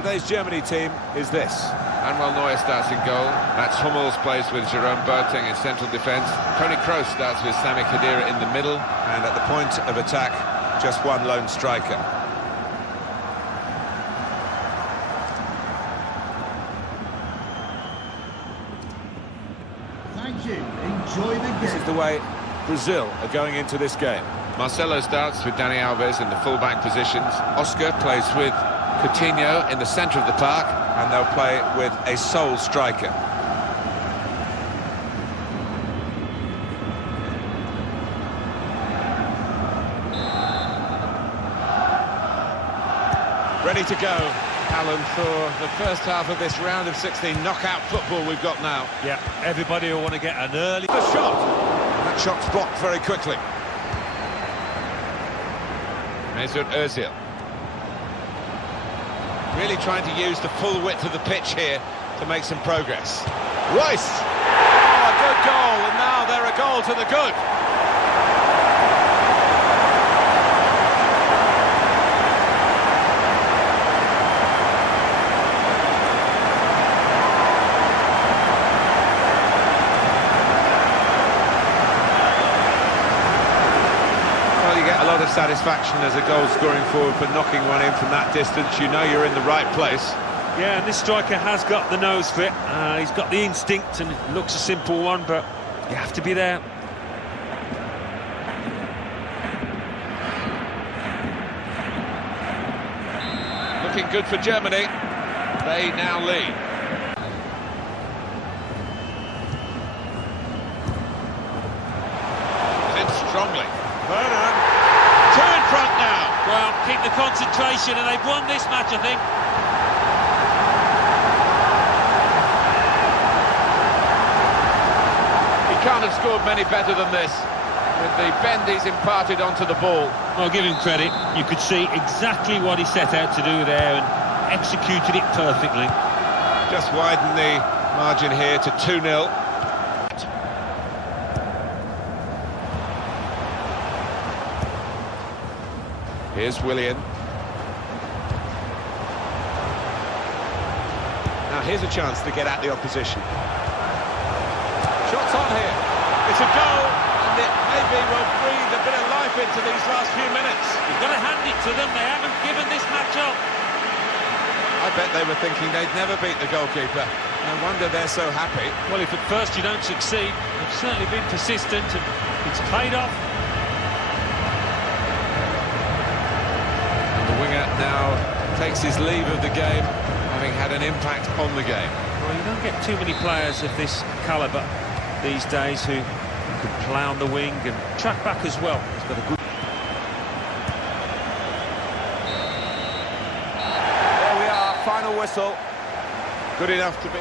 Today's Germany team is this. Manuel Neuer starts in goal. Mats Hummels plays with Jerome Boateng in central defence. Toni Kroos starts with Sami Khedira in the middle. And at the point of attack, just one lone striker. Thank you. Enjoy the game. This is the way Brazil are going into this game. Marcelo starts with Dani Alves in the full-back positions. Oscar plays with Coutinho in the centre of the park. And they'll play with a sole striker. Ready to go, Alan, for the first half of this round of 16 knockout football we've got now. Yeah, everybody will want to get an early... The shot! That shot's blocked very quickly. Mesut Özil. Really trying to use the full width of the pitch here to make some progress. Rice! Oh, a good goal, and now they're a goal to the good. A lot of satisfaction as a goal-scoring forward for knocking one in from that distance. You know you're in the right place. Yeah, and this striker has got the nose for it. He's got the instinct, and it looks a simple one, but you have to be there. Looking good for Germany. They now lead. In strongly. Werner. Two in front now. Well, keep the concentration, and they've won this match, I think. He can't have scored many better than this, with the bend he's imparted onto the ball. I'll give him credit. You could see exactly what he set out to do there and executed it perfectly. Just widen the margin here to 2-0. Here's Willian. Now here's a chance to get at the opposition. Shots on here. It's a goal, and it maybe will breathe a bit of life into these last few minutes. You've got to hand it to them. They haven't given this match up. I bet they were thinking they'd never beat the goalkeeper. No wonder they're so happy. Well, if at first you don't succeed, they've certainly been persistent, and it's paid off. Winger now takes his leave of the game, having had an impact on the game. Well, you don't get too many players of this calibre these days who can play on the wing and track back as well. He's got a good... There we are, final whistle. Good enough to be...